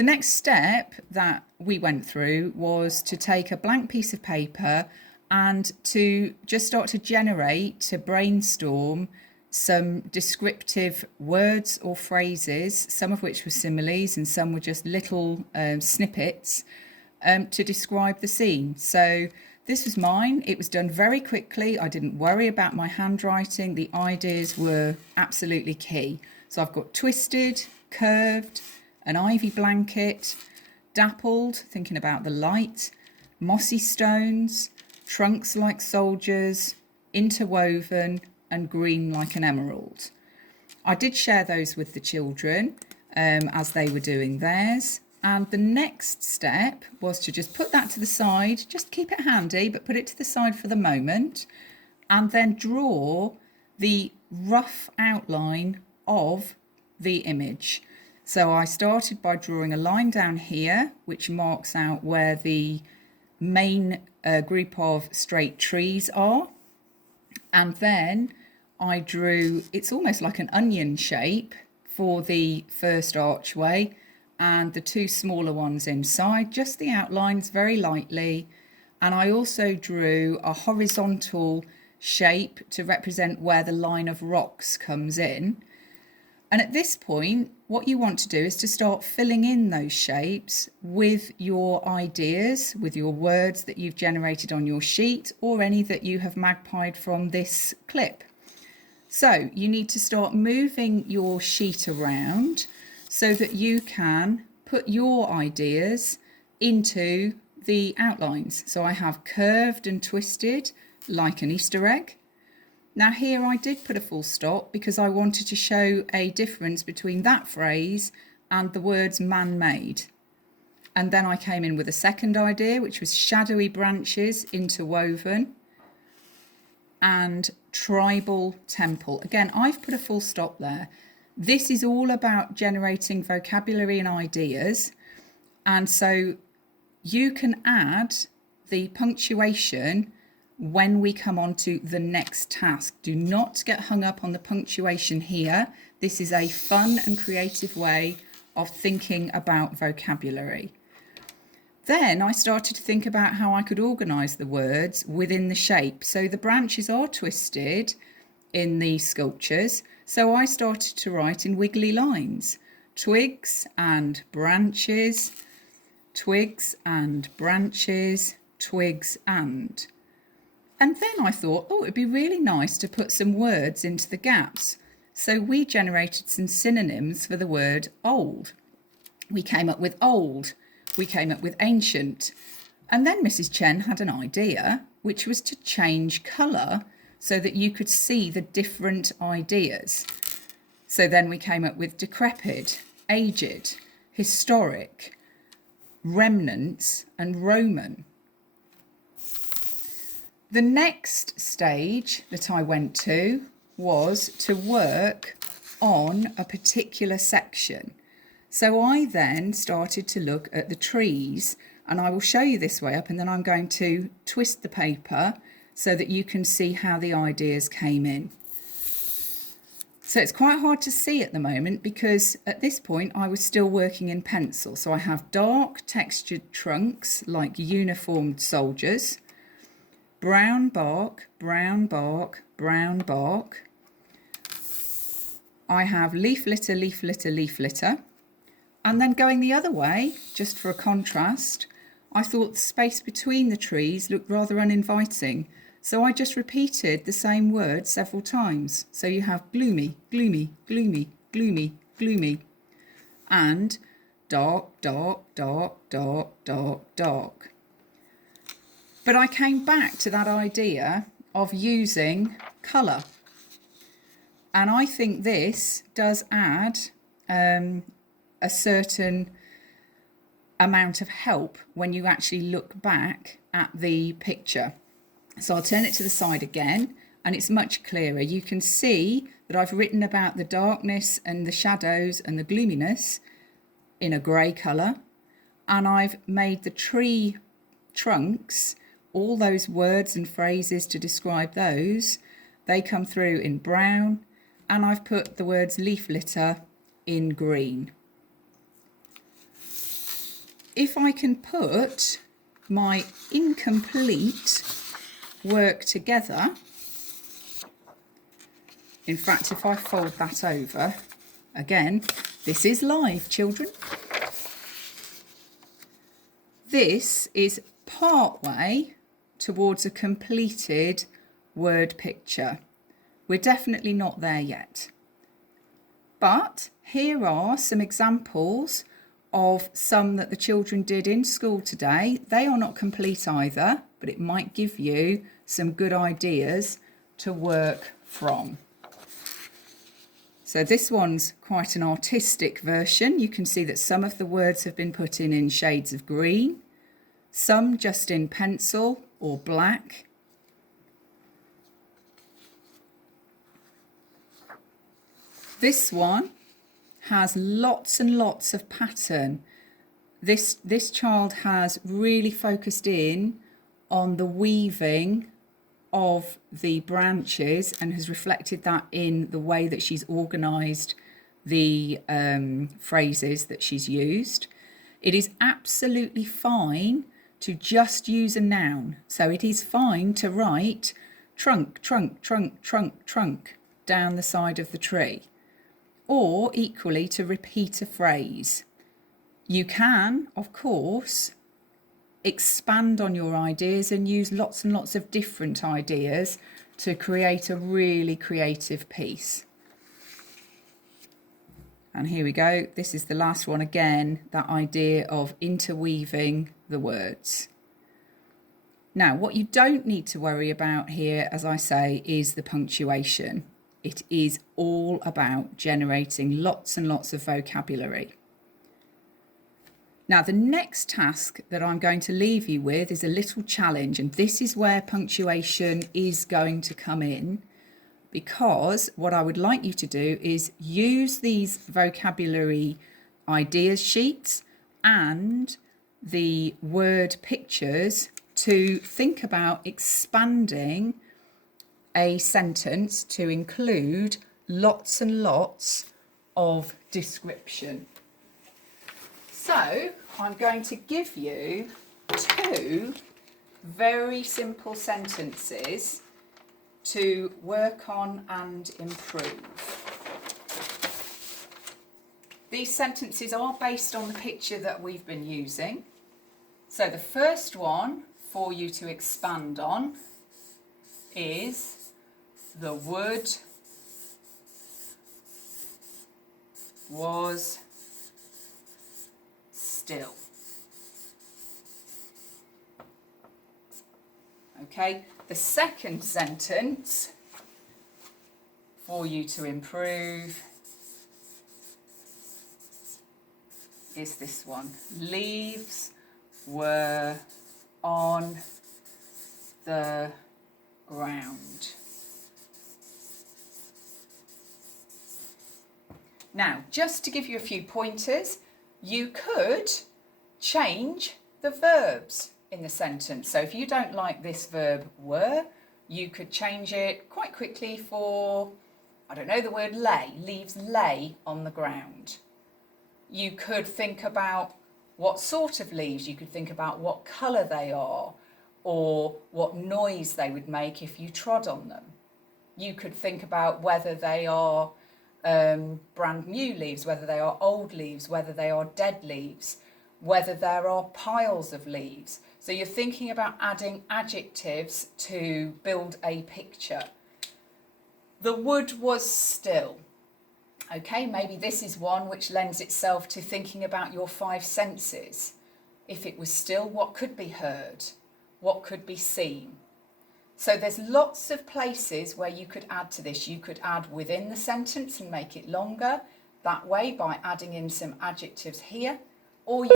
The next step that we went through was to take a blank piece of paper and to just start to generate, to brainstorm some descriptive words or phrases, some of which were similes and some were just little snippets to describe the scene. So this was mine. It was done very quickly. I didn't worry about my handwriting. The ideas were absolutely key. So I've got twisted, curved, an ivy blanket, dappled, thinking about the light, mossy stones, trunks like soldiers, interwoven, and green like an emerald. I did share those with the children as they were doing theirs. And the next step was to just put that to the side, just keep it handy, but put it to the side for the moment, and then draw the rough outline of the image. So I started by drawing a line down here, which marks out where the main group of straight trees are. And then I drew, it's almost like an onion shape for the first archway, and the two smaller ones inside, just the outlines very lightly. And I also drew a horizontal shape to represent where the line of rocks comes in. And at this point, what you want to do is to start filling in those shapes with your ideas, with your words that you've generated on your sheet or any that you have magpied from this clip. So you need to start moving your sheet around so that you can put your ideas into the outlines. So I have curved and twisted like an Easter egg. Now here I did put a full stop because I wanted to show a difference between that phrase and the words man-made. And then I came in with a second idea, which was shadowy branches interwoven and tribal temple. Again, I've put a full stop there. This is all about generating vocabulary and ideas. And so you can add the punctuation when we come on to the next task. Do not get hung up on the punctuation here. This is a fun and creative way of thinking about vocabulary. Then I started to think about how I could organise the words within the shape. So the branches are twisted in the sculptures. So I started to write in wiggly lines. Twigs and branches, twigs and branches, twigs and. And then I thought, oh, it'd be really nice to put some words into the gaps. So we generated some synonyms for the word old. We came up with old. We came up with ancient. And then Mrs. Chen had an idea, which was to change colour so that you could see the different ideas. So then we came up with decrepit, aged, historic, remnants, and Roman. The next stage that I went to was to work on a particular section. So I then started to look at the trees, and I will show you this way up, and then I'm going to twist the paper so that you can see how the ideas came in. So it's quite hard to see at the moment because at this point I was still working in pencil. So I have dark textured trunks like uniformed soldiers, brown bark, brown bark, brown bark. I have leaf litter, leaf litter, leaf litter. And then going the other way, just for a contrast, I thought the space between the trees looked rather uninviting. So I just repeated the same word several times. So you have gloomy, gloomy, gloomy, gloomy, gloomy. And dark, dark, dark, dark, dark, dark. But I came back to that idea of using colour. And I think this does add a certain amount of help when you actually look back at the picture. So I'll turn it to the side again, and it's much clearer. You can see that I've written about the darkness and the shadows and the gloominess in a grey colour. And I've made the tree trunks, all those words and phrases to describe those, they come through in brown. And I've put the words leaf litter in green. if I can put my incomplete work together, in fact, if I fold that over, again, this is live, children. This is part way towards a completed word picture. We're definitely not there yet. But here are some examples of some that the children did in school today. They are not complete either, but it might give you some good ideas to work from. So this one's quite an artistic version. You can see that some of the words have been put in shades of green, some just in pencil or black. This one has lots and lots of pattern. This child has really focused in on the weaving of the branches and has reflected that in the way that she's organised the phrases that she's used. It is absolutely fine to just use a noun. So it is fine to write trunk, trunk, trunk, trunk, trunk down the side of the tree, or equally to repeat a phrase. You can, of course, expand on your ideas and use lots and lots of different ideas to create a really creative piece. And here we go. This is the last one again, that idea of interweaving the words. Now, what you don't need to worry about here, as I say, is the punctuation. It is all about generating lots and lots of vocabulary. Now, the next task that I'm going to leave you with is a little challenge, and this is where punctuation is going to come in, because what I would like you to do is use these vocabulary ideas sheets and the word pictures to think about expanding a sentence to include lots and lots of description. So I'm going to give you 2 very simple sentences to work on and improve. These sentences are based on the picture that we've been using. So the first one for you to expand on is the wood was still. Okay, the second sentence for you to improve is this one. Leaves were on the ground. Now, just to give you a few pointers, you could change the verbs in the sentence. So if you don't like this verb were, you could change it quite quickly for, I don't know, the word lay. Leaves lay on the ground. You could think about what sort of leaves. You could think about what colour they are, or what noise they would make if you trod on them. You could think about whether they are brand new leaves, whether they are old leaves, whether they are dead leaves, whether there are piles of leaves. So you're thinking about adding adjectives to build a picture. The wood was still. Okay, maybe this is one which lends itself to thinking about your 5 senses. If it was still, what could be heard? What could be seen? So there's lots of places where you could add to this. You could add within the sentence and make it longer that way by adding in some adjectives here, or you